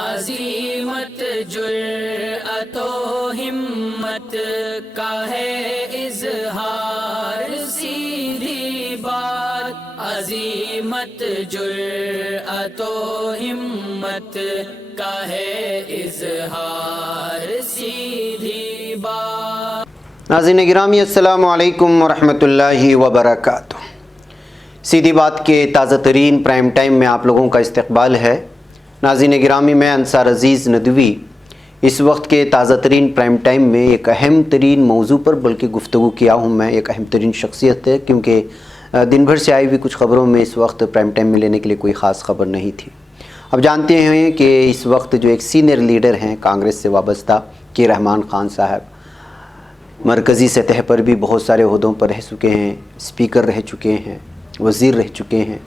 عزیمت جرأت و ہمت کا ہے اظہار، سیدھی بات عزیمت جرأت و ہمت کا ہے اظہار، سیدھی بات۔ ناظرین گرامی السلام علیکم ورحمۃ اللہ وبرکاتہ۔ سیدھی بات کے تازہ ترین پرائم ٹائم میں آپ لوگوں کا استقبال ہے۔ ناظرین گرامی، میں انصار عزیز ندوی اس وقت کے تازہ ترین پرائم ٹائم میں ایک اہم ترین موضوع پر بلکہ گفتگو کیا ہوں۔ میں ایک اہم ترین شخصیت ہے، کیونکہ دن بھر سے آئی ہوئی کچھ خبروں میں اس وقت پرائم ٹائم میں لینے کے لیے کوئی خاص خبر نہیں تھی۔ اب جانتے ہیں کہ اس وقت جو ایک سینئر لیڈر ہیں کانگریس سے وابستہ کے رحمان خان صاحب، مرکزی سطح پر بھی بہت سارے عہدوں پر رہ چکے ہیں، اسپیکر رہ چکے ہیں، وزیر رہ چکے ہیں،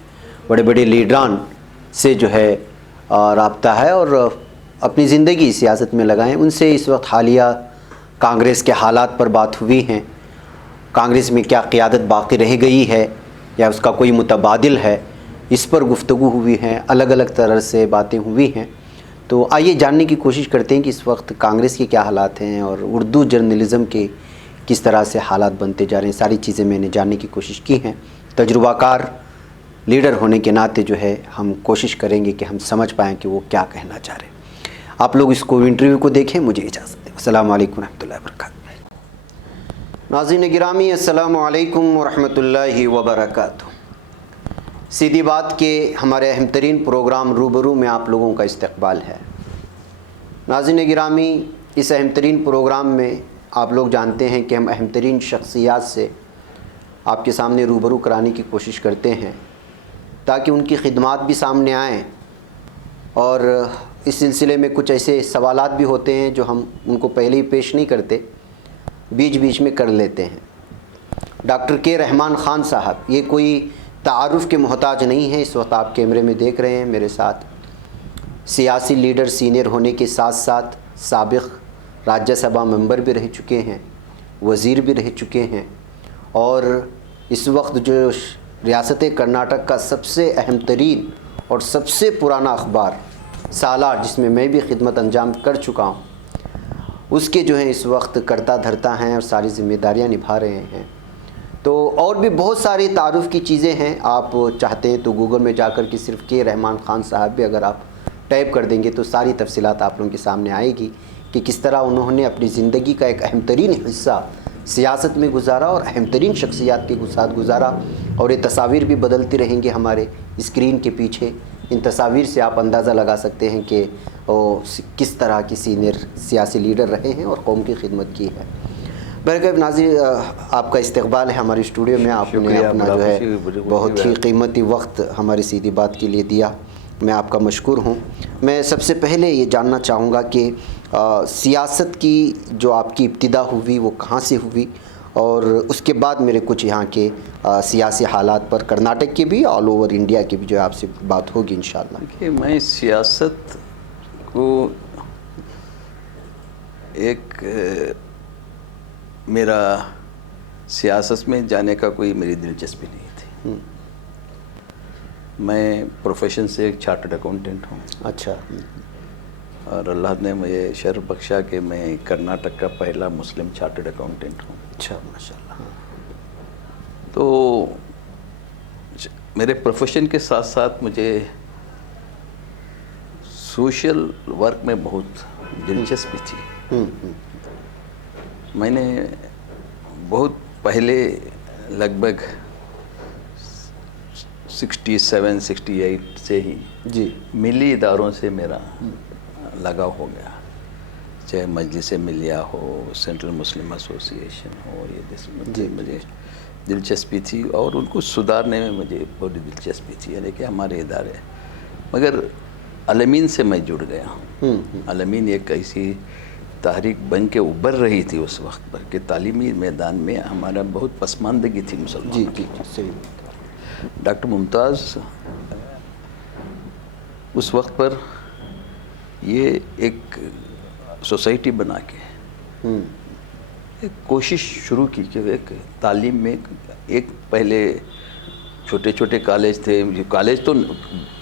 بڑے بڑے لیڈران سے جو ہے رابطہ ہے اور اپنی زندگی سیاست میں لگائیں۔ ان سے اس وقت حالیہ کانگریس کے حالات پر بات ہوئی ہیں، کانگریس میں کیا قیادت باقی رہ گئی ہے یا اس کا کوئی متبادل ہے، اس پر گفتگو ہوئی ہیں، الگ الگ طرح سے باتیں ہوئی ہیں۔ تو آئیے جاننے کی کوشش کرتے ہیں کہ اس وقت کانگریس کے کیا حالات ہیں اور اردو جرنلزم کے کس طرح سے حالات بنتے جا رہے ہیں۔ ساری چیزیں میں نے جاننے کی کوشش کی ہیں۔ تجربہ کار لیڈر ہونے کے ناطے جو ہے ہم کوشش کریں گے کہ ہم سمجھ پائیں کہ وہ کیا کہنا چاہ رہے ہیں۔ آپ لوگ اس کو انٹرویو کو دیکھیں، مجھے اجازت دیں۔ السلام علیکم ورحمۃ اللہ وبرکاتہ۔ ناظرین گرامی السلام علیکم ورحمۃ اللہ وبرکاتہ۔ سیدھی بات کے ہمارے اہم ترین پروگرام روبرو میں آپ لوگوں کا استقبال ہے۔ ناظرین گرامی، اس اہم ترین پروگرام میں آپ لوگ جانتے ہیں کہ ہم اہم ترین شخصیات سے آپ کے سامنے روبرو کرانے کی کوشش کرتے ہیں تاکہ ان کی خدمات بھی سامنے آئیں، اور اس سلسلے میں کچھ ایسے سوالات بھی ہوتے ہیں جو ہم ان کو پہلے ہی پیش نہیں کرتے، بیچ بیچ میں کر لیتے ہیں۔ ڈاکٹر کے رحمان خان صاحب یہ کوئی تعارف کے محتاج نہیں ہے۔ اس وقت آپ کیمرے میں دیکھ رہے ہیں میرے ساتھ، سیاسی لیڈر سینئر ہونے کے ساتھ ساتھ سابق راجیہ سبھا ممبر بھی رہ چکے ہیں، وزیر بھی رہ چکے ہیں، اور اس وقت جو ریاست کرناٹک کا سب سے اہم ترین اور سب سے پرانا اخبار سالار، جس میں میں بھی خدمت انجام کر چکا ہوں، اس کے جو ہیں اس وقت کرتا دھرتا ہیں اور ساری ذمہ داریاں نبھا رہے ہیں۔ تو اور بھی بہت ساری تعارف کی چیزیں ہیں، آپ چاہتے ہیں تو گوگل میں جا کر کے صرف کے رحمان خان صاحب بھی اگر آپ ٹائپ کر دیں گے تو ساری تفصیلات آپ لوگوں کے سامنے آئے گی کہ کس طرح انہوں نے اپنی زندگی کا ایک اہم ترین حصہ سیاست میں گزارا اور اہم ترین شخصیات کے ساتھ گزارا، اور یہ تصاویر بھی بدلتی رہیں گے ہمارے اسکرین کے پیچھے۔ ان تصاویر سے آپ اندازہ لگا سکتے ہیں کہ وہ کس طرح کی سینئر سیاسی لیڈر رہے ہیں اور قوم کی خدمت کی ہے۔ برکب ناظر، آپ کا استقبال ہے ہمارے اسٹوڈیو میں۔ آپ نے اپنا جو ہے بہت ہی قیمتی وقت ہماری سیدھی بات کے لیے دیا، میں آپ کا مشکور ہوں۔ میں سب سے پہلے یہ جاننا چاہوں گا کہ سیاست کی جو آپ کی ابتدا ہوئی وہ کہاں سے ہوئی، اور اس کے بعد میرے کچھ یہاں کے سیاسی حالات پر، کرناٹک کے بھی آل اوور انڈیا کے بھی جو آپ سے بات ہوگی انشاءاللہ۔ کہ میں سیاست کو ایک میرا سیاست میں جانے کا کوئی میری دلچسپی نہیں تھی۔ میں پروفیشن سے ایک چارٹرڈ اکاؤنٹنٹ ہوں۔ اچھا۔ اور اللہ نے مجھے شرف بخشا کہ میں کرناٹک کا پہلا مسلم چارٹرڈ اکاؤنٹنٹ ہوں۔ اچھا، ماشاءاللہ۔ تو میرے پروفیشن کے ساتھ ساتھ مجھے سوشل ورک میں بہت دلچسپی تھی۔ میں نے بہت پہلے لگ بھگ 67 68 سے ہی جی ملی اداروں سے میرا لگاؤ ہو گیا، چاہے مجلس ملیہ ہو، سینٹرل مسلم ایسوسی ایشن ہو، یہ مجھے دلچسپی تھی، اور ان کو سدھارنے میں مجھے بڑی دلچسپی تھی، یعنی کہ ہمارے ادارے۔ مگر علمین سے میں جڑ گیا۔ علمین ایک ایسی تحریک بن کے ابھر رہی تھی اس وقت پر کہ تعلیمی میدان میں ہمارا بہت پسماندگی تھی مسلمانوں کی۔ صحیح۔ ڈاکٹر ممتاز اس وقت پر یہ ایک سوسائٹی بنا کے ایک کوشش شروع کی کہ ایک تعلیم میں ایک پہلے چھوٹے چھوٹے کالج تھے، کالج تو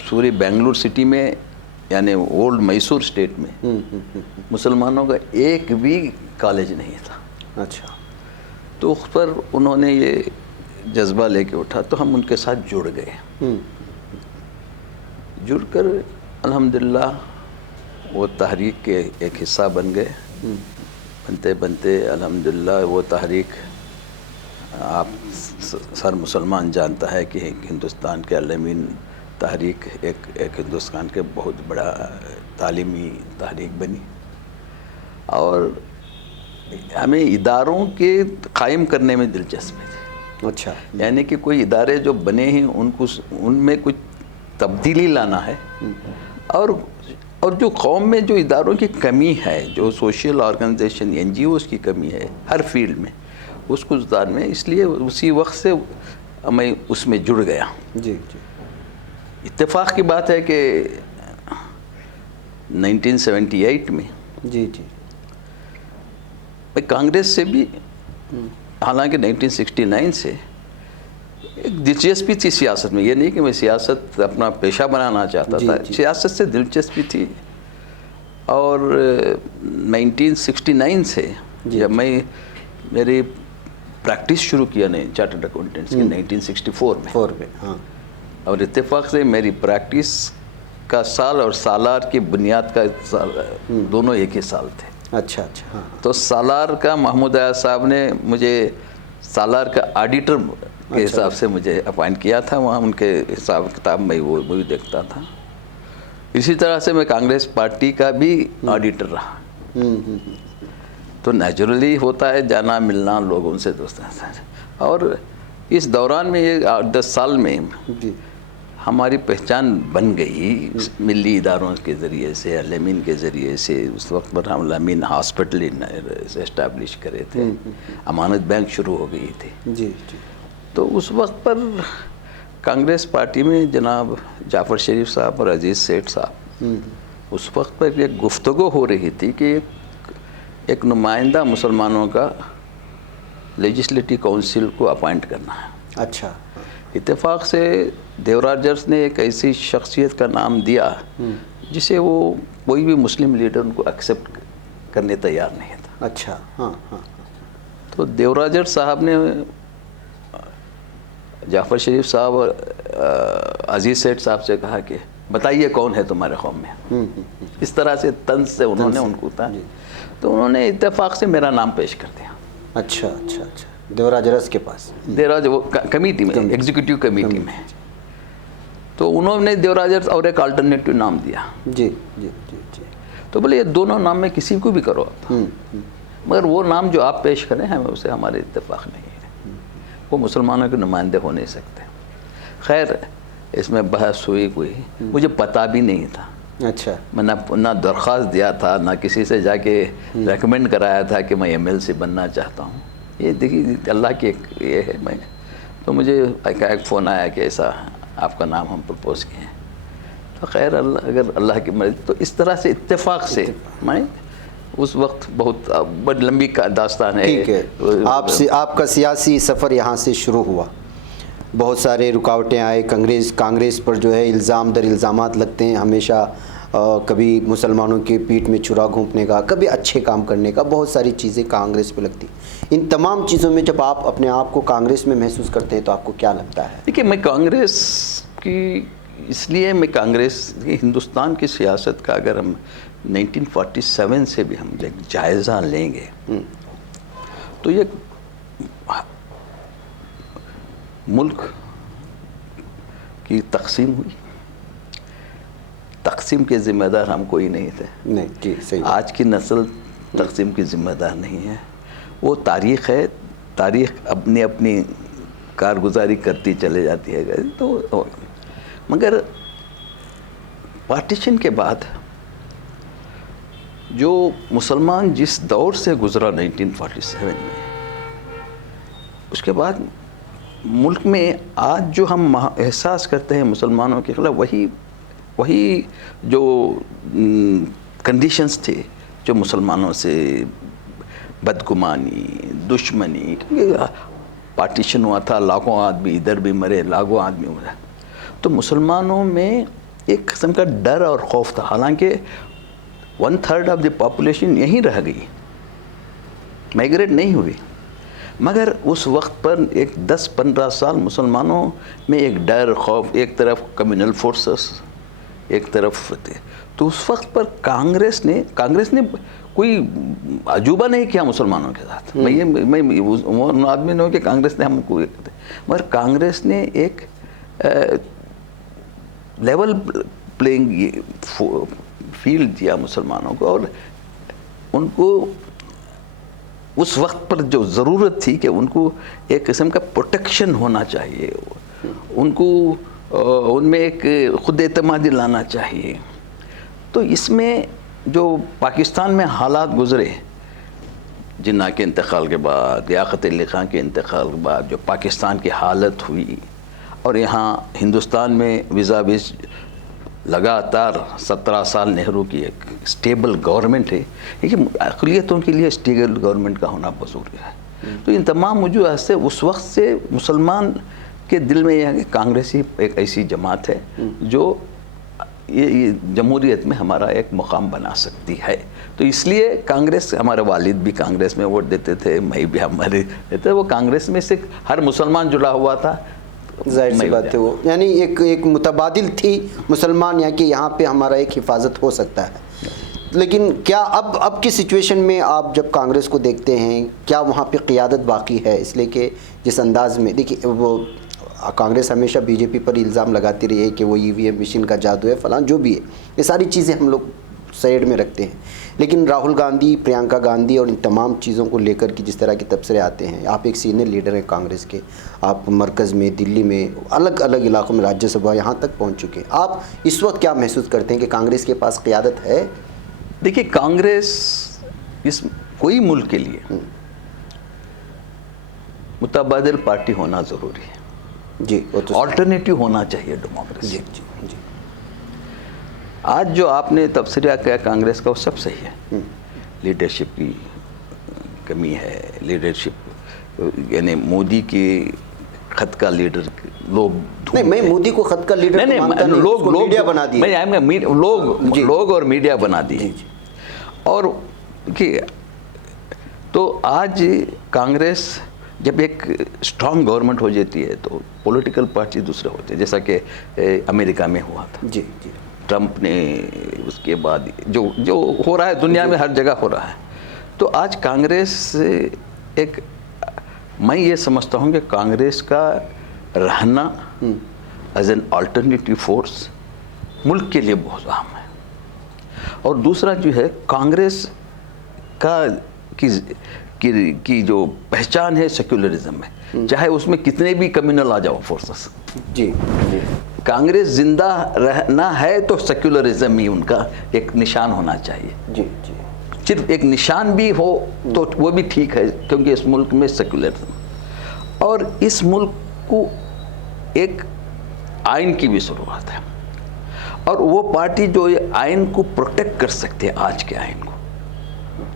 پوری بنگلور سٹی میں یعنی اولڈ میسور اسٹیٹ میں مسلمانوں کا ایک بھی کالج نہیں تھا. اچھا. تو اس پر انہوں نے یہ جذبہ لے کے اٹھا تو ہم ان کے ساتھ جڑ گئے. جڑ کر الحمدللہ وہ تحریک کے ایک حصہ بن گئے. بنتے بنتے الحمدللہ وہ تحریک، آپ سر مسلمان جانتا ہے کہ ہندوستان کے علمین تحریک ایک ہندوستان کے بہت بڑا تعلیمی تحریک بنی، اور ہمیں اداروں کے قائم کرنے میں دلچسپی تھی. اچھا. یعنی کہ کوئی ادارے جو بنے ہیں ان میں کچھ تبدیلی لانا ہے، اور جو قوم میں جو اداروں کی کمی ہے، جو سوشل آرگنائزیشن NGOs کی کمی ہے ہر فیلڈ میں، اس کو سدھار میں، اس لیے اسی وقت سے میں اس میں جڑ گیا. جی جی. اتفاق کی بات ہے کہ 1978 میں جی جی میں کانگریس سے بھی، حالانکہ 1969 سے ایک دلچسپی تھی سیاست میں. یہ نہیں کہ میں سیاست اپنا پیشہ بنانا چاہتا تھا، سیاست سے دلچسپی تھی. اور 1969 سے جب میں میری پریکٹس شروع کیا نہیں چارٹرڈ اکاؤنٹنٹس کی 1964 میں، ہاں. اور اتفاق سے میری پریکٹس کا سال اور سالار کی بنیاد کا سال دونوں ایک ہی سال تھے. اچھا اچھا. ہاں. تو سالار کا محمود ایاز صاحب نے مجھے سالار کا آڈیٹر کے حساب سے مجھے اپوائنٹ کیا تھا. وہاں ان کے حساب کتاب میں وہ بھی دیکھتا تھا. اسی طرح سے میں کانگریس پارٹی کا بھی آڈیٹر رہا. تو نیچرلی ہوتا ہے جانا ملنا لوگوں سے دوستوں سے. اور اس دوران میں یہ 8-10 سال میں ہماری پہچان بن گئی ملی اداروں کے ذریعے سے، علمین کے ذریعے سے. اس وقت پر ہم علمین ہاسپٹل اسٹیبلش کرے تھے، امانت بینک شروع ہو گئی تھی. جی جی. تو اس وقت پر کانگریس پارٹی میں جناب جعفر شریف صاحب اور عزیز سیٹھ صاحب، اس وقت پر ایک گفتگو ہو رہی تھی کہ ایک نمائندہ مسلمانوں کا لیجسلیٹو کونسل کو اپوائنٹ کرنا ہے. اچھا. اتفاق سے دیوراجرس نے ایک ایسی شخصیت کا نام دیا جسے وہ کوئی بھی مسلم لیڈر ان کو ایکسیپٹ کرنے تیار نہیں تھا. اچھا. ہاں ہاں. تو دیوراجر صاحب نے جعفر شریف صاحب اور عزیز سیٹھ صاحب سے کہا کہ بتائیے کون ہے تمہارے قوم میں. اس طرح سے طنز سے انہوں نے ان کو کہا. تو انہوں نے اتفاق سے میرا نام پیش کر دیا. اچھا اچھا اچھا. دیوراجرس کے پاس، دیوراج وہ کمیٹی میں، ایگزیکٹو کمیٹی میں. تو انہوں نے دیوراجرس اور ایک الٹرنیٹو نام دیا. جی جی جی جی. تو بولے یہ دونوں نام میں کسی کو بھی کرو آپ، مگر وہ نام جو آپ پیش کریں ہمیں اسے ہمارے اتفاق نہیں ہے، وہ مسلمانوں کے نمائندے ہو نہیں سکتے. خیر اس میں بحث ہوئی، کوئی مجھے پتہ بھی نہیں تھا. اچھا. میں نہ درخواست دیا تھا، نہ کسی سے جا کے ریکمینڈ کرایا تھا کہ میں MLC بننا چاہتا ہوں. یہ دیکھیے اللہ کی ایک یہ ہے. میں تو مجھے ایک فون آیا کہ ایسا آپ کا نام ہم پرپوز کیے ہیں. تو خیر اللہ اگر اللہ کی مرضی. تو اس طرح سے اتفاق سے میں اس وقت بہت بڑی لمبی داستان ہے. ٹھیک ہے. آپ کا سیاسی سفر یہاں سے شروع ہوا، بہت سارے رکاوٹیں آئے. کانگریس پر جو ہے الزام در الزامات لگتے ہیں ہمیشہ، کبھی مسلمانوں کی پیٹھ میں چھرا گھونپنے کا، کبھی اچھے کام کرنے کا، بہت ساری چیزیں کانگریس پہ لگتی. ان تمام چیزوں میں جب آپ اپنے آپ کو کانگریس میں محسوس کرتے ہیں تو آپ کو کیا لگتا ہے؟ دیکھیے میں کانگریس کی اس لیے میں کانگریس ہندوستان کی سیاست کا اگر ہم 1947 سے بھی ہم جائزہ لیں گے تو یہ ملک کی تقسیم ہوئی. تقسیم کے ذمہ دار ہم کوئی نہیں تھے. نہیں جی صحیح. آج کی نسل تقسیم کی ذمہ دار نہیں ہے. وہ تاریخ ہے، تاریخ اپنی کارگزاری کرتی چلے جاتی ہے. تو مگر پارٹیشن کے بعد جو مسلمان جس دور سے گزرا 1947 میں، اس کے بعد ملک میں آج جو ہم احساس کرتے ہیں مسلمانوں کے خلاف، وہی جو کنڈیشنز تھے جو مسلمانوں سے بدگمانی، دشمنی، پارٹیشن ہوا تھا، لاکھوں آدمی ادھر بھی مرے، لاکھوں آدمی مرے. تو مسلمانوں میں ایک قسم کا ڈر اور خوف تھا. حالانکہ 1/3 آف دی پاپولیشن یہیں رہ گئی, مائگریٹ نہیں ہوئی, مگر اس وقت پر ایک 10-15 سال مسلمانوں میں ایک ڈر خوف, ایک طرف کمیونل فورسز ایک طرف تھے. تو اس وقت پر کانگریس نے کوئی عجوبہ نہیں کیا مسلمانوں کے ساتھ. میں وہ آدمی نہیں ہوں کہ کانگریس نے ہم کو, مگر کانگریس نے ایک لیول پلینگ فیلڈ دیا مسلمانوں کو, اور ان کو اس وقت پر جو ضرورت تھی کہ ان کو ایک قسم کا پروٹیکشن ہونا چاہیے, ان کو ان میں ایک خود اعتمادی لانا چاہیے. تو اس میں جو پاکستان میں حالات گزرے, جناح کے انتقال کے بعد, لیاقت علی خان کے انتقال کے بعد جو پاکستان کی حالت ہوئی, اور یہاں ہندوستان میں وزاویز لگاتار 17 سال نہرو کی ایک اسٹیبل گورنمنٹ ہے, لیکن اقلیتوں کے لیے اسٹیبل گورنمنٹ کا ہونا بہت ضروری ہے. تو ان تمام وجوہات سے اس وقت سے مسلمان کے دل میں یہ ہے کہ کانگریس ہی ایک ایسی جماعت ہے جو یہ جمہوریت میں ہمارا ایک مقام بنا سکتی ہے. تو اس لیے کانگریس, ہمارے والد بھی کانگریس میں ووٹ دیتے تھے, میں بھی ہمارے دیتے, وہ کانگریس میں سے ہر مسلمان جڑا ہوا تھا. ظاہر سی بات ہے وہ, یعنی ایک متبادل تھی مسلمان یہاں کہ یہاں پہ ہمارا ایک حفاظت ہو سکتا ہے. لیکن کیا اب کی سچویشن میں آپ جب کانگریس کو دیکھتے ہیں, کیا وہاں پہ قیادت باقی ہے؟ اس لیے کہ جس انداز میں دیکھیے, وہ کانگریس ہمیشہ بی جے پی پر الزام لگاتی رہی ہے کہ وہ EVM مشین کا جادو ہے, فلاں جو بھی ہے, یہ ساری چیزیں ہم لوگ سائڈ میں رکھتے ہیں. لیکن راہل گاندھی, پرینکا گاندھی اور ان تمام چیزوں کو لے کر کے جس طرح کے تبصرے آتے ہیں, آپ ایک سینئر لیڈر ہیں کانگریس کے, آپ مرکز میں, دلی میں, الگ الگ علاقوں میں, راجیہ سبھا یہاں تک پہنچ چکے ہیں. آپ اس وقت کیا محسوس کرتے ہیں کہ کانگریس کے پاس قیادت ہے؟ دیکھیے, کانگریس کوئی ملک کے لیے متبادل پارٹی ہونا ضروری ہے. جی, آلٹرنیٹیو ہونا چاہیے ڈیموکریسی. جی. آج جو آپ نے تبصرہ کیا کانگریس کا, وہ سب صحیح ہے. لیڈرشپ کی کمی ہے, لیڈرشپ یعنی مودی کی خط کا لیڈر لوگ نہیں, میں مودی کو خط کا لیڈر لوگ میڈیا بنا دیا, لوگ اور میڈیا بنا دیے. اور تو آج کانگریس جب ایک اسٹرانگ گورنمنٹ ہو جاتی ہے تو پولیٹیکل پارٹی دوسرے ہوتے ہیں, جیسا کہ امریکہ میں ہوا تھا. جی. ٹرمپ نے, اس کے بعد جو ہو رہا ہے دنیا میں ہر جگہ ہو رہا ہے. تو آج کانگریس ایک, میں یہ سمجھتا ہوں کہ کانگریس کا رہنا ایز این آلٹرنیٹیو فورس ملک کے لیے بہت اہم ہے. اور دوسرا جو ہے, کانگریس کی جو پہچان ہے سیکولرزم میں, چاہے اس میں کتنے بھی کمیونل آ جاؤ فورسز. جی. کانگریس زندہ رہنا ہے تو سیکولرزم ہی ان کا ایک نشان ہونا چاہیے. جی. صرف ایک نشان بھی ہو تو وہ بھی ٹھیک ہے, کیونکہ اس ملک میں سیکولرزم, اور اس ملک کو ایک آئین کی بھی ضرورت ہے, اور وہ پارٹی جو یہ آئین کو پروٹیکٹ کر سکتے ہیں, آج کے آئین کو,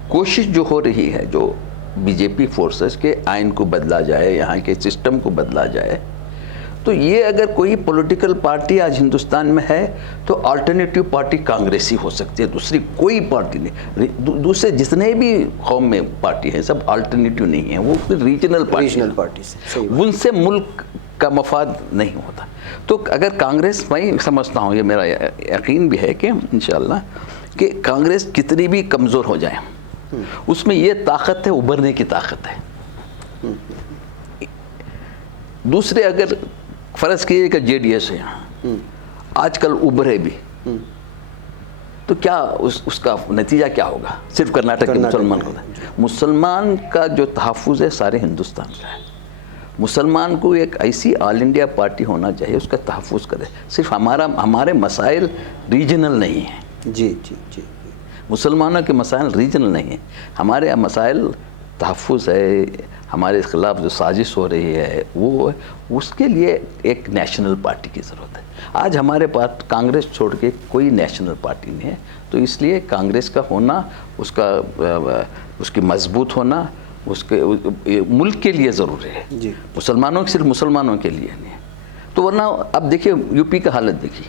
کوشش جو ہو رہی ہے جو بی جے پی فورسز کے آئین کو بدلا جائے, یہاں کے سسٹم کو بدلا جائے, تو یہ اگر کوئی پولیٹیکل پارٹی آج ہندوستان میں ہے تو آلٹرنیٹیو پارٹی کانگریس ہی ہو سکتی ہے, دوسری کوئی پارٹی نہیں. دوسرے جتنے بھی قوم میں پارٹی ہیں سب آلٹرنیٹیو نہیں ہیں, وہ ریجنل پارٹی, ان سے ملک کا مفاد نہیں ہوتا. تو اگر کانگریس, میں سمجھتا ہوں, یہ میرا یقین بھی ہے کہ انشاءاللہ کہ کانگریس کتنی بھی کمزور ہو جائے, اس میں یہ طاقت ہے, ابھرنے کی طاقت ہے. دوسرے اگر فرض کیجیے کہ JDS ہے, آج کل ابھرے بھی, تو کیا اس کا نتیجہ کیا ہوگا؟ صرف کرناٹک کے مسلمان ہوتا ہے. مسلمان کا جو تحفظ ہے سارے ہندوستان کا ہے. مسلمان کو ایک ایسی آل انڈیا پارٹی ہونا چاہیے, اس کا تحفظ کرے. صرف ہمارے مسائل ریجنل نہیں ہیں. جی. مسلمانوں کے مسائل ریجنل نہیں ہیں, ہمارے مسائل تحفظ ہے. ہمارے خلاف جو سازش ہو رہی ہے وہ, اس کے لیے ایک نیشنل پارٹی کی ضرورت ہے. آج ہمارے پاس کانگریس چھوڑ کے کوئی نیشنل پارٹی نہیں ہے, تو اس لیے کانگریس کا ہونا, اس کی مضبوط ہونا, اس کے ملک کے لیے ضروری ہے. جی. مسلمانوں صرف مسلمانوں کے لیے نہیں ہے. تو ورنہ اب دیکھیے یو پی کا حالت دیکھیے,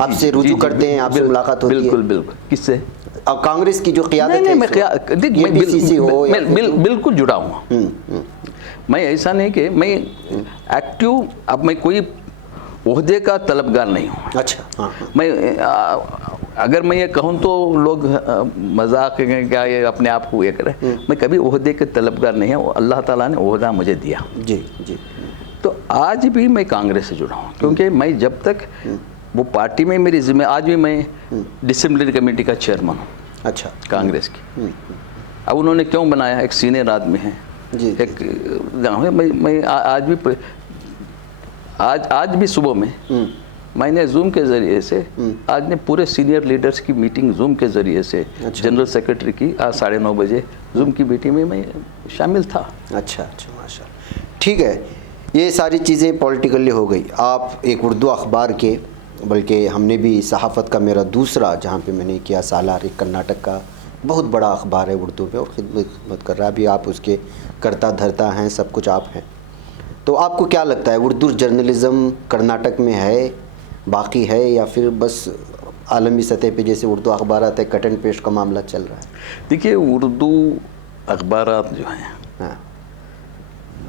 آپ سے رجوع کرتے ہیں, آپ سے ملاقات ہوتی ہے؟ بالکل بالکل. کس سے؟ اور کانگریس کی جو قیادت ہے, میں بالکل جڑا ہوں. میں ایسا نہیں کہ میں ایکٹیو, اب میں کوئی عہدے کا طلبگار نہیں ہوں. اچھا, میں اگر میں یہ کہوں تو لوگ مذاق کریں کیا یہ اپنے آپ کو یہ کریں. میں کبھی عہدے کے طلبگار نہیں ہوں. اللہ تعالیٰ نے عہدہ مجھے دیا. جی جی. تو آج بھی میں کانگریس سے جڑا ہوں, کیونکہ میں جب تک وہ پارٹی میں میری ذمہ, آج بھی میں ڈسپلنری کمیٹی کا چیئرمین ہوں. اچھا. کانگریس کی. اب انہوں نے کیوں بنایا, ایک سینئر آدمی ہے, ایک میں آج بھی صبح میں نے زوم کے ذریعے سے آج نے پورے سینئر لیڈرز کی میٹنگ زوم کے ذریعے سے جنرل سیکرٹری کی آج 9:30 بجے زوم کی میٹنگ میں شامل تھا. اچھا اچھا, ماشاء اللہ. ٹھیک ہے, یہ ساری چیزیں پولیٹیکلی ہو گئی. آپ ایک اردو اخبار کے, بلکہ ہم نے بھی صحافت کا میرا دوسرا جہاں پہ میں نے کیا سالار, ایک کرناٹک کا بہت بڑا اخبار ہے اردو پہ, اور خدمت کر رہا ہے. ابھی آپ اس کے کرتا دھرتا ہیں, سب کچھ آپ ہیں. تو آپ کو کیا لگتا ہے اردو جرنلزم کرناٹک میں ہے, باقی ہے, یا پھر بس عالمی سطح پہ جیسے اردو اخبارات ہے کٹ اینڈ پیسٹ کا معاملہ چل رہا ہے؟ دیکھیے, اردو اخبارات جو ہیں,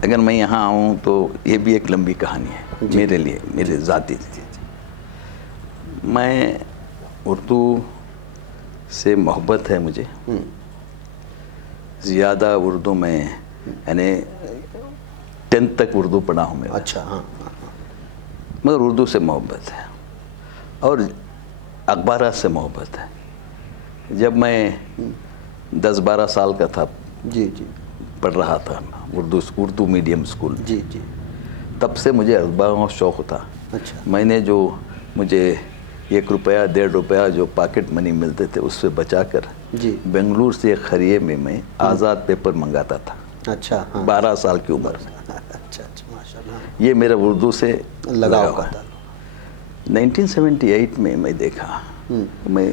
اگر میں یہاں آؤں تو یہ بھی ایک لمبی کہانی ہے میرے لیے, میرے ذاتی. میں اردو سے محبت ہے مجھے زیادہ. اردو میں یعنی 10th تک اردو پڑھا ہوں میں. اچھا. ہاں, مگر اردو سے محبت ہے اور اخبارات سے محبت ہے. جب میں 10-12 سال کا تھا, جی جی, پڑھ رہا تھا اردو میڈیم اسکول, جی جی, تب سے مجھے اخباروں کا شوق تھا. اچھا. میں نے جو مجھے 1 روپیہ 1.5 روپیہ جو پاکٹ منی ملتے تھے اس سے بچا کر جی بنگلور سے ایک خریے میں آزاد پیپر منگاتا تھا. اچھا. 12 سال کی عمر میں. اچھا اچھا, ماشاء اللہ. یہ میرا اردو سے لگاؤ تھا. 1978 میں دیکھا, میں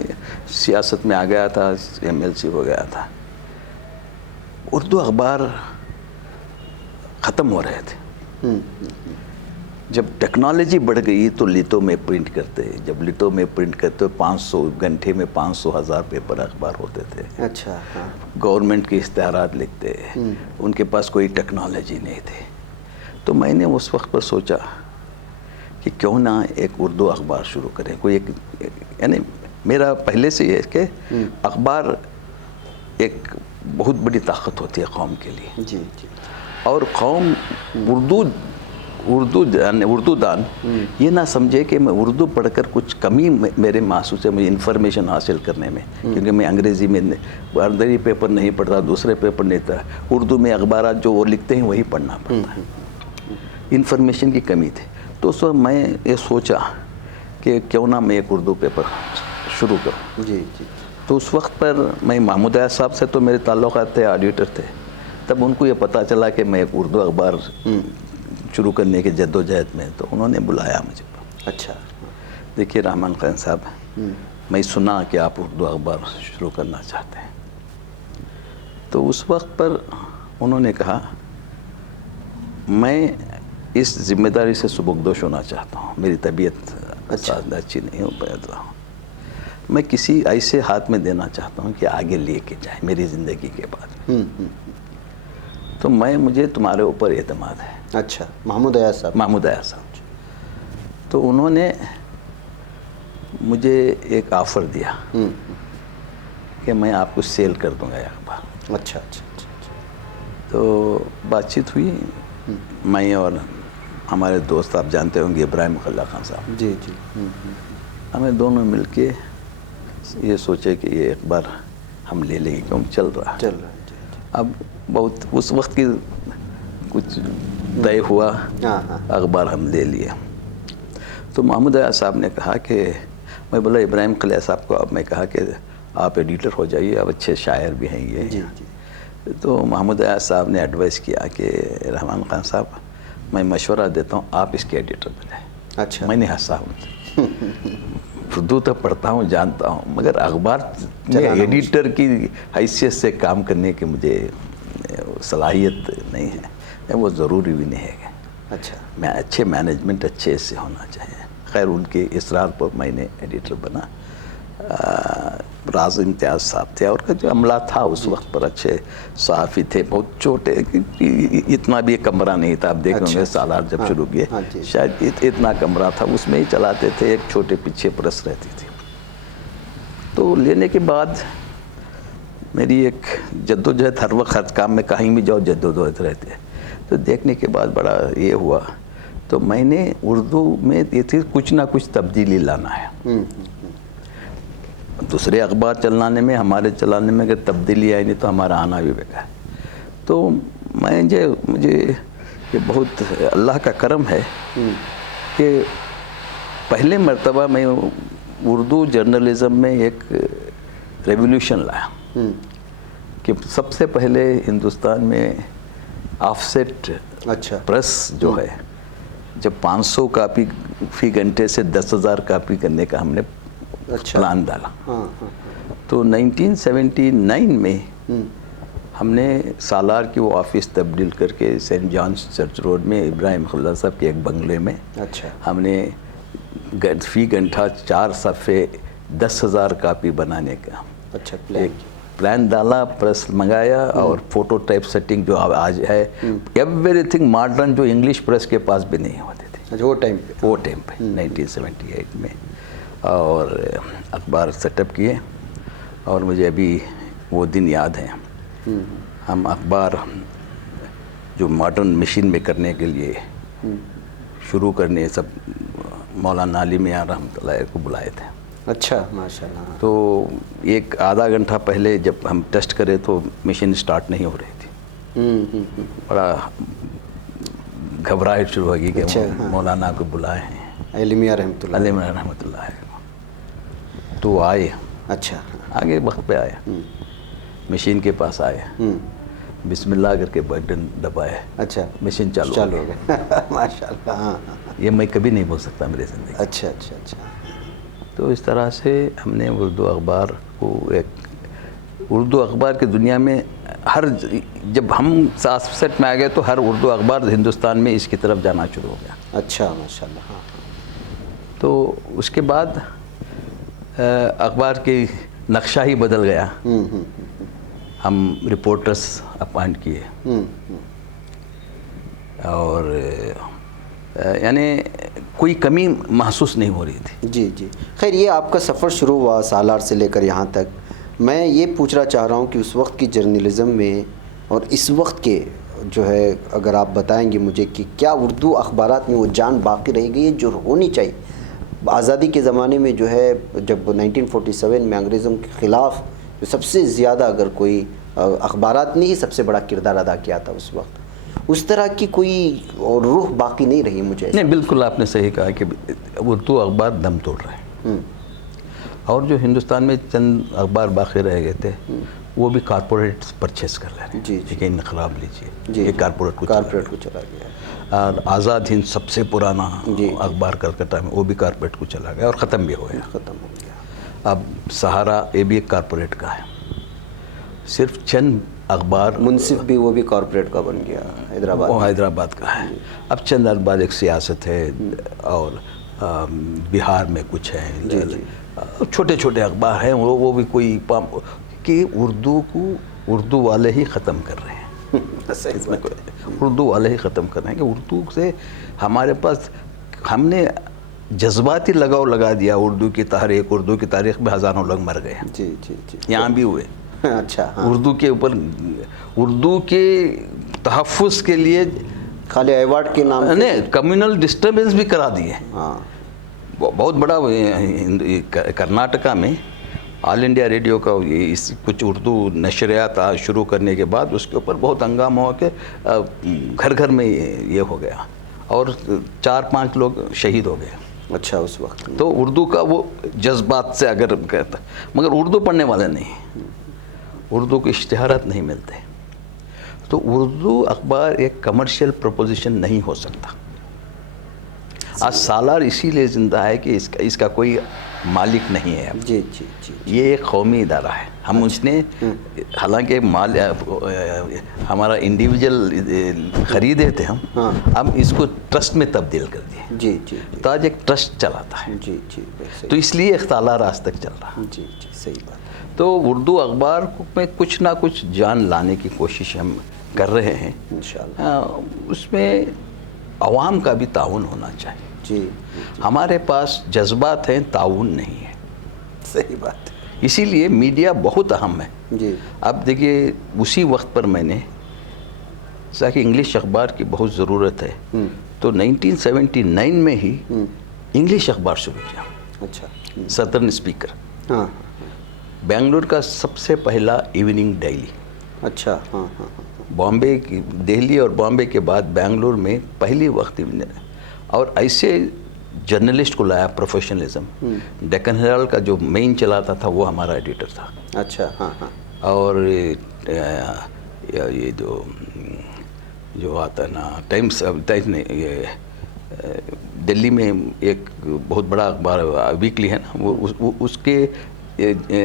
سیاست میں آ گیا تھا, MLC ہو گیا تھا. اردو اخبار ختم ہو رہے تھے. جب ٹیکنالوجی بڑھ گئی تو لٹوں میں پرنٹ کرتے, جب لٹوں میں پرنٹ کرتے 500 گھنٹے میں 500,000 پیپر اخبار ہوتے تھے. اچھا. گورنمنٹ کے اشتہارات لکھتے, ان کے پاس کوئی ٹیکنالوجی نہیں تھی. تو میں نے اس وقت پر سوچا کہ کیوں نہ ایک اردو اخبار شروع کریں. کوئی ایک, یعنی میرا پہلے سے یہ ہے کہ اخبار ایک بہت بڑی طاقت ہوتی ہے قوم کے لیے. جی جی. اور قوم اردو دان یہ نہ سمجھے کہ میں اردو پڑھ کر کچھ کمی میرے محسوس ہے مجھے انفارمیشن حاصل کرنے میں, کیونکہ میں انگریزی میں اردری پیپر نہیں پڑھتا, دوسرے پیپر نہیں تھا. اردو میں اخبارات جو وہ لکھتے ہیں وہی پڑھنا پڑتا ہے. انفارمیشن کی کمی تھی. تو اس وقت میں یہ سوچا کہ کیوں نہ میں ایک اردو پیپر شروع کروں. جی جی. تو اس وقت پر میں محمود ایاز صاحب سے تو میرے تعلقات تھے, آڈیٹر تھے. تب ان کو یہ پتہ چلا کہ میں ایک اردو اخبار شروع کرنے کے جدوجہد میں, تو انہوں نے بلایا مجھے. اچھا. دیکھیے رحمان خان صاحب, میں سنا کہ آپ اردو اخبار شروع کرنا چاہتے ہیں. تو اس وقت پر انہوں نے کہا میں اس ذمہ داری سے سبکدوش ہونا چاہتا ہوں, میری طبیعت اچھی نہیں ہو پاتا ہوں. میں کسی ایسے ہاتھ میں دینا چاہتا ہوں کہ آگے لے کے جائے میری زندگی کے بعد. تو مجھے تمہارے اوپر اعتماد ہے. اچھا. محمود ایاز صاحب. تو انہوں نے مجھے ایک آفر دیا کہ میں آپ کو سیل کر دوں گا یہ اخبار. اچھا اچھا. تو بات چیت ہوئی, میں اور ہمارے دوست آپ جانتے ہوں گے ابراہیم خلا خان صاحب. جی جی. ہمیں دونوں مل کے یہ سوچے کہ یہ اخبار ہم لے لیں گے, کیوں چل رہا ہے. اب بہت اس وقت کی کچھ طے ہوا, اخبار ہم لے لیے. تو محمود ایاز صاحب نے کہا کہ میں بولا ابراہیم خلیہ صاحب کو, اب میں کہا کہ آپ ایڈیٹر ہو جائیے, اب اچھے شاعر بھی ہیں یہ. جی جی. تو محمود ایاز صاحب نے ایڈوائز کیا کہ رحمان خان صاحب میں مشورہ دیتا ہوں آپ اس کے ایڈیٹر بنائیں. اچھا. میں نے ہنسا ہوں, اردو تو پڑھتا ہوں جانتا ہوں, مگر اخبار میں ایڈیٹر کی حیثیت سے کام کرنے کی مجھے صلاحیت نہیں ہے, وہ ضروری بھی نہیں ہے. اچھا. اچھے مینجمنٹ اچھے سے ہونا چاہیے. خیر ان کے اصرار پر میں نے ایڈیٹر بنا. راز امتیاز صاحب تھے اور کا جو عملہ تھا اس وقت پر اچھے صحافی تھے, بہت چھوٹے, اتنا بھی کمرہ نہیں تھا. آپ دیکھ رہے ہوں گے سالار جب شروع کیے شاید اتنا کمرہ تھا, اس میں ہی چلاتے تھے, ایک چھوٹے پیچھے پریس رہتی تھی. تو لینے کے بعد میری ایک جدوجہد, ہر وقت ہر کام میں کہیں بھی جاؤ جدوجہد رہتے. تو دیکھنے کے بعد بڑا یہ ہوا, تو میں نے اردو میں یہ تھی کچھ نہ کچھ تبدیلی لانا ہے. دوسرے اخبار چلانے میں, ہمارے چلانے میں اگر تبدیلی آئی نہیں تو ہمارا آنا بھی بیکار. تو مجھے یہ بہت اللہ کا کرم ہے کہ پہلے مرتبہ میں اردو جرنلزم میں ایک ریولیوشن لایا کہ سب سے پہلے ہندوستان میں آف سیٹ پریس جو ہے, جب 500 کاپی فی گھنٹے سے 10,000 کاپی کرنے کا ہم نے پلان ڈالا. تو 1979 میں ہم نے سالار کی وہ آفس تبدیل کر کے سینٹ جانس چرچ روڈ میں ابراہیم خلدہ صاحب کے ایک بنگلے میں ہم نے فی گھنٹہ 4 صفحے 10,000 کاپی بنانے کا ایک پلان ڈالا, پریس منگایا, اور فوٹو ٹائپ سیٹنگ جو آج ہے, ایوری تھنگ ماڈرن جو انگلش پریس کے پاس بھی نہیں ہوتے تھے وہ ٹائم پہ 1978 میں. اور اخبار سیٹ اپ کیے, اور مجھے ابھی وہ دن یاد ہیں. ہم اخبار جو ماڈرن مشین میں کرنے کے لیے شروع کرنے سب مولانا علی میاں رحمۃ اللہ کو بلائے تھے. اچھا, ماشاءاللہ. تو ایک آدھا گھنٹہ پہلے جب ہم ٹیسٹ کرے تو مشین سٹارٹ نہیں ہو رہی تھی. بڑا گھبراہٹ شروع ہوگی کہ مولانا کو بلائے ہیں, علی میاں رحمۃ اللہ ہے. تو آئے, اچھا, آگے وقت پہ آئے, مشین کے پاس آئے, بسم اللہ کر کے بٹن دبائے, اچھا, مشین چالو ہو گئی. ماشاءاللہ. یہ میں کبھی نہیں بول سکتا میری زندگی. اچھا. تو اس طرح سے ہم نے اردو اخبار کو اردو اخبار کی دنیا میں جب ہم ساتھ سیٹ میں آ گئے تو ہر اردو اخبار ہندوستان میں اس کی طرف جانا شروع ہو گیا. اچھا, ماشاءاللہ. تو اس کے بعد اخبار کی نقشہ ہی بدل گیا. ہم رپورٹرز اپائنٹ کیے, اور یعنی کوئی کمی محسوس نہیں ہو رہی تھی. جی. خیر, یہ آپ کا سفر شروع ہوا سالار سے لے کر یہاں تک. میں یہ پوچھنا چاہ رہا ہوں کہ اس وقت کی جرنلزم میں اور اس وقت کے جو ہے, اگر آپ بتائیں گے مجھے کہ کیا اردو اخبارات میں وہ جان باقی رہ گئی ہے جو ہونی چاہیے؟ آزادی کے زمانے میں جو ہے, جب 1947 میں انگریزوں کے خلاف جو سب سے زیادہ اگر کوئی اخبارات نے ہی سب سے بڑا کردار ادا کیا تھا اس وقت, اس طرح کی کوئی اور روح باقی نہیں رہی مجھے. نہیں, بالکل آپ نے صحیح کہا کہ اردو اخبار دم توڑ رہے ہیں. اور جو ہندوستان میں چند اخبار باقی رہ گئے تھے وہ بھی کارپوریٹ پرچیز کر رہے ہیں. جی. انقلاب لیجیے, یہ کارپوریٹ کو چلا گیا. اور آزاد ہند سب سے پرانا اخبار کلکتہ میں, وہ بھی کارپوریٹ کو چلا گیا اور ختم بھی ہو گیا. اب سہارا یہ بھی ایک کارپوریٹ کا ہے. صرف چند اخبار, منصف بھی وہ بھی کارپوریٹ کا بن گیا, حیدرآباد کا ہے. اب چند اخبار ایک سیاست ہے, اور بہار میں کچھ ہیں, چھوٹے چھوٹے اخبار ہیں, وہ بھی کوئی کہ اردو والے ہی ختم کر رہے ہیں. اردو والے ہی ختم کر رہے ہیں کہ اردو سے ہمارے پاس, ہم نے جذباتی لگاؤ لگا دیا. اردو کی تاریخ میں ہزاروں لوگ مر گئے ہیں. جی. یہاں بھی ہوئے. اچھا. اردو کے اوپر, اردو کے تحفظ کے لیے خالی ایوارڈ کے نام نہیں, کمیونل ڈسٹربنس بھی کرا دیے. بہت بڑا کرناٹکا میں آل انڈیا ریڈیو کا کچھ اردو نشریات شروع کرنے کے بعد اس کے اوپر بہت ہنگامہ ہو کے گھر گھر میں یہ ہو گیا, اور 4-5 لوگ شہید ہو گئے. اچھا. اس وقت تو اردو کا وہ جذبات سے اگر کہتا, مگر اردو پڑھنے والے نہیں, اردو کے اشتہارات نہیں ملتے. تو اردو اخبار ایک کمرشل پروپوزیشن نہیں ہو سکتا. آج سالار اسی لیے زندہ ہے کہ اس کا کوئی مالک نہیں ہے. جی. یہ ایک قومی ادارہ ہے. ہم اس نے حالانکہ ہمارا انڈیویجول خریدے تھے ہم, اب اس کو ٹرسٹ میں تبدیل کر دیے. جی جی تو آج ایک ٹرسٹ چلاتا ہے. جی جی تو اس لیے اختلاط آج تک چل رہا. جی جی صحیح بات. تو اردو اخبار میں کچھ نہ کچھ جان لانے کی کوشش ہم کر رہے ہیں انشاءاللہ. اس میں عوام کا بھی تعاون ہونا چاہیے. جی ہمارے پاس جذبات ہیں، تعاون نہیں ہے. صحیح بات. اسی لیے میڈیا بہت اہم ہے. جی اب دیکھیے اسی وقت پر میں نے کہ انگلش اخبار کی بہت ضرورت ہے، تو 1979 میں ہی انگلش اخبار شروع کیا. اچھا. سدرن اسپیکر ہاں. بنگلور کا سب سے پہلا ایوننگ ڈیلی. اچھا. ہاں ہاں. بامبے کی، دہلی اور بامبے کے بعد بنگلور میں پہلی وقت ایوننگ، اور ایسے جرنلسٹ کو لایا پروفیشنلزم. ڈیکن ہیرالڈ کا جو مین چلاتا تھا وہ ہمارا ایڈیٹر تھا. اچھا. ہاں ہاں. اور یہ جو آتا ہے نا ٹائمس نے، یہ دلی میں ایک بہت بڑا اخبار ویکلی ہے نا، وہ اس کے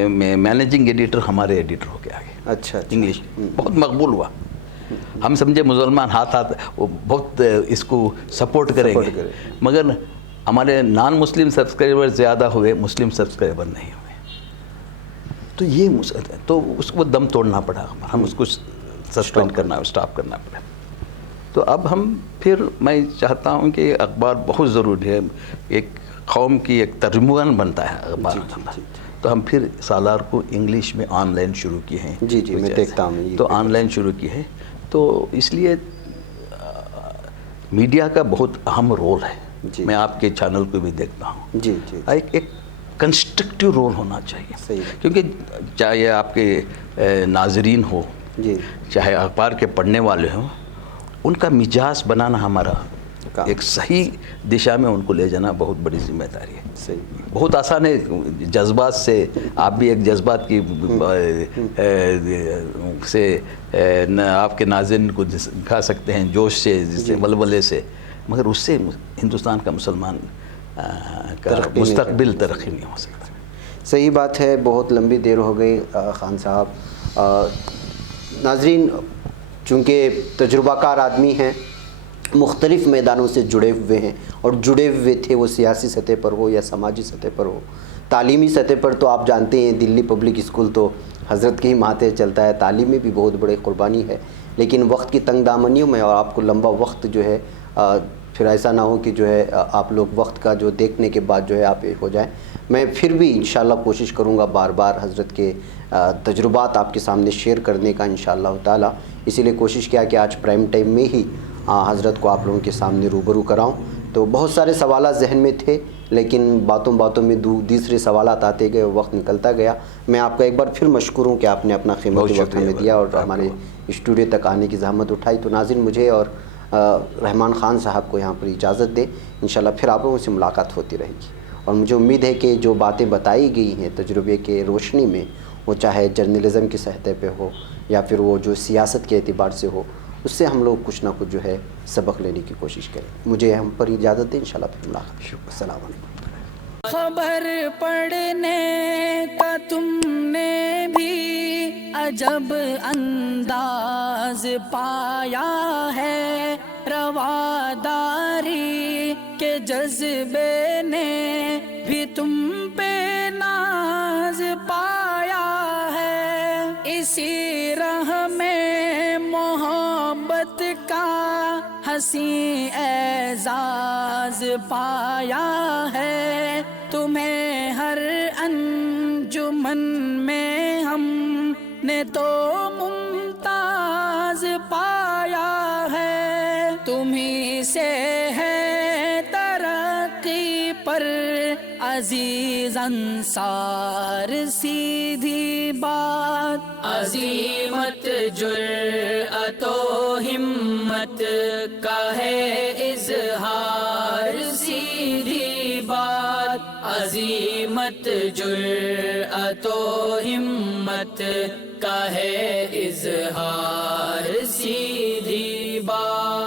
مینیجنگ ایڈیٹر ہمارے ایڈیٹر ہو کے آگے. اچھا. انگلش بہت مقبول ہوا. ہم سمجھے مسلمان ہاتھ وہ بہت اس کو سپورٹ کریں گے، مگر ہمارے نان مسلم سبسکرائبر زیادہ ہوئے، مسلم سبسکرائبر نہیں ہوئے. تو یہ تو اس کو دم توڑنا پڑا، ہم اس کو سسپینڈ کرنا، اسٹاپ کرنا پڑا. تو اب ہم پھر، میں چاہتا ہوں کہ اخبار بہت ضروری ہے، ایک قوم کی ایک ترجمان بنتا ہے اخبار. تو ہم پھر سالار کو انگلش میں آن لائن شروع کیے ہیں. جی جی میں دیکھتا ہوں. تو آن لائن شروع کی ہے. تو اس لیے میڈیا کا بہت اہم رول ہے. میں آپ کے چینل کو بھی دیکھتا ہوں. جی جی. ایک کنسٹرکٹیو رول ہونا چاہیے. صحیح. کیونکہ چاہے آپ کے ناظرین ہو، جی چاہے اخبار کے پڑھنے والے ہوں، ان کا مزاج بنانا ہمارا ایک صحیح دشا میں ان کو لے جانا بہت بڑی ذمہ داری ہے. صحیح. بہت آسان ہے جذبات سے، آپ بھی ایک جذبات کی سے آپ کے ناظرین کو دکھا سکتے ہیں، جوش سے، جس سے ولولے سے، مگر اس سے ہندوستان کا مسلمان کا مستقبل ترقی نہیں ہو سکتا. صحیح بات ہے. بہت لمبی دیر ہو گئی خان صاحب. ناظرین چونکہ تجربہ کار آدمی ہیں، مختلف میدانوں سے جڑے ہوئے ہیں، اور جڑے ہوئے تھے، وہ سیاسی سطح پر ہو یا سماجی سطح پر ہو، تعلیمی سطح پر تو آپ جانتے ہیں دلی پبلک اسکول تو حضرت کے ہی ماتحت چلتا ہے. تعلیم میں بھی بہت بڑی قربانی ہے، لیکن وقت کی تنگ دامنیوں میں، اور آپ کو لمبا وقت جو ہے، پھر ایسا نہ ہو کہ جو ہے آپ لوگ وقت کا جو دیکھنے کے بعد جو ہے آپ ہو جائیں. میں پھر بھی انشاءاللہ کوشش کروں گا بار بار حضرت کے تجربات آپ کے سامنے شیئر کرنے کا انشاءاللہ تعالی. اسی لیے کوشش کیا کہ آج پرائم ٹائم میں ہی حضرت کو آپ لوگوں کے سامنے روبرو کراؤں. تو بہت سارے سوالات ذہن میں تھے، لیکن باتوں باتوں میں دوسرے سوالات آتے گئے، وقت نکلتا گیا. میں آپ کا ایک بار پھر مشکور ہوں کہ آپ نے اپنا قیمتی وقت ہمیں دیا اور ہمارے اسٹوڈیو تک آنے کی زحمت اٹھائی. تو ناظرین مجھے اور رحمان خان صاحب کو یہاں پر اجازت دیں. انشاءاللہ پھر آپ لوگوں سے ملاقات ہوتی رہے گی، اور مجھے امید ہے کہ جو باتیں بتائی گئی ہیں تجربے کے روشنی میں، وہ چاہے جرنلزم کی سطح پہ ہو یا پھر وہ جو سیاست کے اعتبار سے ہو، اس سے ہم لوگ کچھ نہ کچھ جو ہے سبق لینے کی کوشش کریں. مجھے ہم پر اجازت دیں. انشاءاللہ پھر ملاقات. السلام علیکم. خبر پڑھنے کا تم نے بھی عجب انداز پایا ہے، رواداری کے جذبے نے بھی تم پہ ناز پایا ہے، اسی راہ میں محبت کا حسین اعزاز پایا ہے، تمہیں ہر انجمن میں ہم نے تو ممتاز پایا ہے، تمہیں سے ہے ترقی پر عزیز انصار، سیدھی بات عظیمت جرأت و ہمت کا ہے اظہار، سیدھی بات عظیمت جرأت و ہمت کا ہے اظہار، سیدھی بات.